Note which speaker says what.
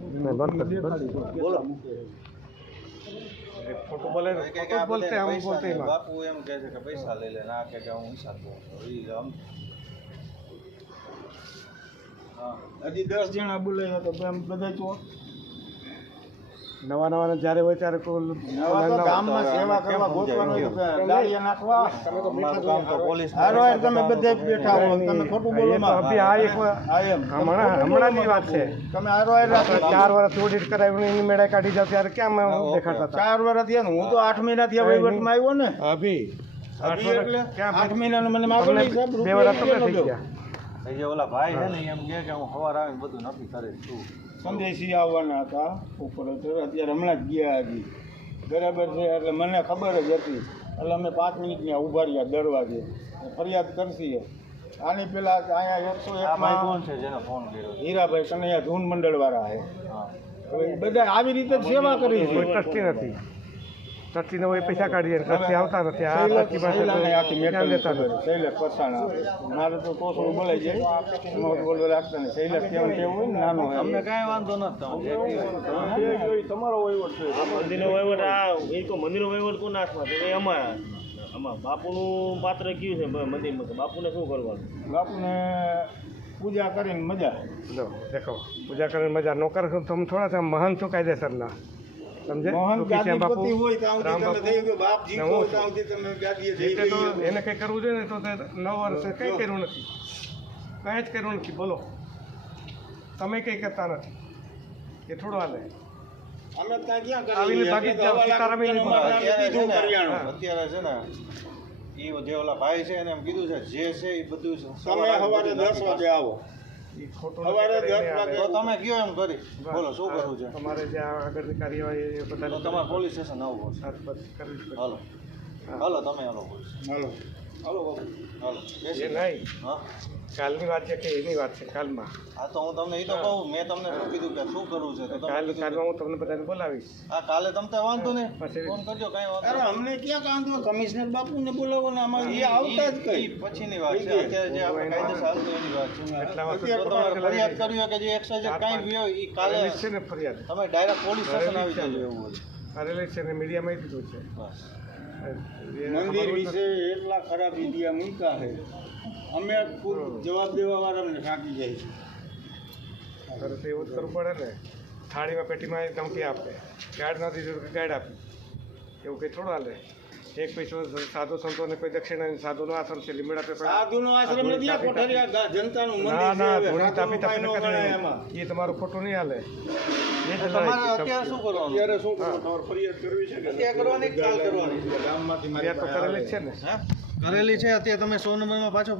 Speaker 1: બોલો
Speaker 2: ખોટું બોલે બોલતે हम बोलते हैं
Speaker 1: બાપુ એમ કહે છે કે પૈસા લઈ લે ના કે હું હિસાબ દઉં
Speaker 3: હજી 10 જણા બોલાવ્યા તો બધા તો
Speaker 2: નવા નવા જ્યારે હોય ત્યારે
Speaker 3: નવા તો ગામમાં સેવા કરવા ગોતવાનું દાળિયા નાખવા
Speaker 1: અમારું કામ તો પોલીસ
Speaker 3: હારો તમે બધે બેઠા હો તમે ખોટું બોલો
Speaker 2: હમણાંની વાત છે
Speaker 3: તમે હારો
Speaker 2: 4 વર્ષ ઓડિટ કરાવ્યું એની મેળા કાઢી જાવ ત્યારે ક્યાં દેખાતા
Speaker 3: 4 વર્ષ થયા ને હું તો 8 મહિનાથી વહીવટમાં આવ્યો ને
Speaker 2: અભી
Speaker 3: એટલે 8 મહિનાનો મને માગો નહીં સાહેબ
Speaker 2: 2 વર્ષ તો થઈ ગયા
Speaker 1: જે ઓલા ભાઈ છે ને એમ કે હું સવાર આવીને બધું નક્કી કરીશ તું
Speaker 3: સંદેશી આવવાના હતા ઉપર અત્યારે હમણાં જ ગયા હજી બરાબર છે એટલે મને ખબર જ હતી એટલે અમે 5 મિનિટ ત્યાં ઊભા રહ્યા દરવાજે ફરિયાદ કરશીએ આની પહેલાં અહીંયા 101
Speaker 1: કોણ છે જેનો ફોન કર્યો
Speaker 3: હીરાભાઈ કનૈયા ધૂન મંડળવાળા છે હવે બધા આવી રીતે જ સેવા કરી છે
Speaker 2: કોઈ ટ્રસ્ટી નથી ટ્રસ્ટીને હોય પૈસા કાઢીએ ટ્રસ્ટી આવતા નથી આ આખી પાસે લેતા નથી
Speaker 3: શૈલેષ પસાણા મારે તો કોસળું બોલાઈ જાય એમાં બોલવા રાખતા નહીં શૈલેષ કેવું કેવું હોય ને નાનો હોય
Speaker 1: અમને કાંઈ વાંધો નથી
Speaker 3: તમારો વહીવટ છે
Speaker 4: મંદિરનો વહીવટ એ તો મંદિરનો વહીવટ કોના હાથમાં છે એ આમાં બાપુનું પાત્ર કયું છે મંદિરમાં બાપુને શું કરવાનું
Speaker 3: બાપુને પૂજા કરીને મજા
Speaker 2: જો દેખો પૂજા કરીને મજા નો કરો તમે થોડા સા મહાન છો કાયદેસરના સમજે
Speaker 3: મોહન ગાદીપતિ હોય ત્યાં
Speaker 2: રામ
Speaker 3: સુધી તમે થઈ ગયો બાપ જીવો ત્યાં સુધી તમે ગાદીએ જઈ
Speaker 2: એટલે તો
Speaker 3: ગઈ
Speaker 2: એને કંઈ કરવું જોઈએ ને તો 9 વર્ષે કંઈ કર્યું નથી કંઈ જ કર્યું નથી બોલો તમે કંઈ કરતા નથી એ થોડું હાલે
Speaker 3: અમે ત્યાં ક્યાં
Speaker 2: આવીને ભાગી જ જાઓ, સીતારામની નહીં ભાગે.
Speaker 1: અત્યારે છે ને એ જે ઓલા ભાઈ છે એને એમ કીધું છે જે છે એ બધું
Speaker 3: તમે સવારે 10 વાગે આવો
Speaker 2: એ ખોટું
Speaker 3: સવારે
Speaker 2: નથી
Speaker 3: 10 વાગે
Speaker 1: તો તમે કયો એમ કરી બોલો શું કરવું છે
Speaker 2: તમારે જે આગળની કાર્યવાહી એ
Speaker 1: તો
Speaker 2: બધા
Speaker 1: તમારે પોલીસ સ્ટેશન આવવું પડશે
Speaker 2: કરવી જ પડશે.
Speaker 1: હાલો હાલો તમે હાલો પોલીસ
Speaker 3: હાલો
Speaker 1: હાલો બાબુ હાલો
Speaker 2: એ નહીં
Speaker 1: હા
Speaker 2: કાલની વાત છે કે એની વાત છે કાલમાં
Speaker 1: હા તો હું તમને એ તો કહું મેં તમને શું કીધું કે શું કરવું છે તો તમે
Speaker 2: કાલમાં હું તમને બધાને બોલાવીશ
Speaker 1: હા કાલે તમે તો વાંધો નહીં
Speaker 2: પછી
Speaker 1: ફોન કરજો કાંઈ વાંધો
Speaker 3: અરે અમને ક્યાં કાંધો કમિશનર બાપુને બોલાવો ને આમાં એ આવતા જ કઈ
Speaker 1: પછીની વાત છે અત્યારે જે આપણે કાયદેસર હાલતું એની વાત છે
Speaker 2: એટલા વાત
Speaker 1: તો તમારે ફરિયાદ કરવી હોય કે જે એક્સાઇઝ કાંઈ બી હોય એ કાલે
Speaker 2: છે ને ફરિયાદ
Speaker 1: તમે ડાયરેક્ટ પોલીસ સ્ટેશન આવી જજો એવું હોય
Speaker 2: કરેલી છે ને મીડિયામાં દીધું છે
Speaker 1: બસ
Speaker 3: મંદિર વિશે એટલા ખરાબ વિધિયા મૂક્યા છે અમે ખુદ જવાબ દેવા વાળાને થાકી જાય છે
Speaker 2: ઘરે તો એવું જ કરવું પડે ને થાળીમાં પેટીમાં ધમકી આપે ગાઈડ નથી જોયું કે ગાઈડ આપી એવું કંઈ થોડું હાલે એક પૈસો સાધુ સંતોને કોઈ દક્ષિણા સાધુનો આશ્રમ છે લીમડા પેપર
Speaker 3: સાધુનો આશ્રમ નથી આ કોઠારી જનતાનું મંદિર
Speaker 2: ના
Speaker 3: છે
Speaker 2: ના
Speaker 3: હવે.
Speaker 2: ધોળી તાપી
Speaker 3: સાધુનો કાંઈ ન ગણાય
Speaker 2: તાપી
Speaker 3: એમાં.
Speaker 2: એ તમારું ખોટું નહીં હાલે એ જ
Speaker 1: તમારે
Speaker 2: લડાઈ છે.
Speaker 1: અત્યારે શું કરવાનું
Speaker 3: અત્યારે શું કરો તમારે ફરિયાદ કરવી છે કે
Speaker 1: અત્યારે કરવાની કે કાલ કરવાની
Speaker 3: ગામમાંથી મારી
Speaker 2: ફરિયાદ તો
Speaker 3: પાસે
Speaker 2: કરેલી જ છે ને
Speaker 1: હે કરેલી છે અત્યારે તમે 100 નંબરમાં પાછો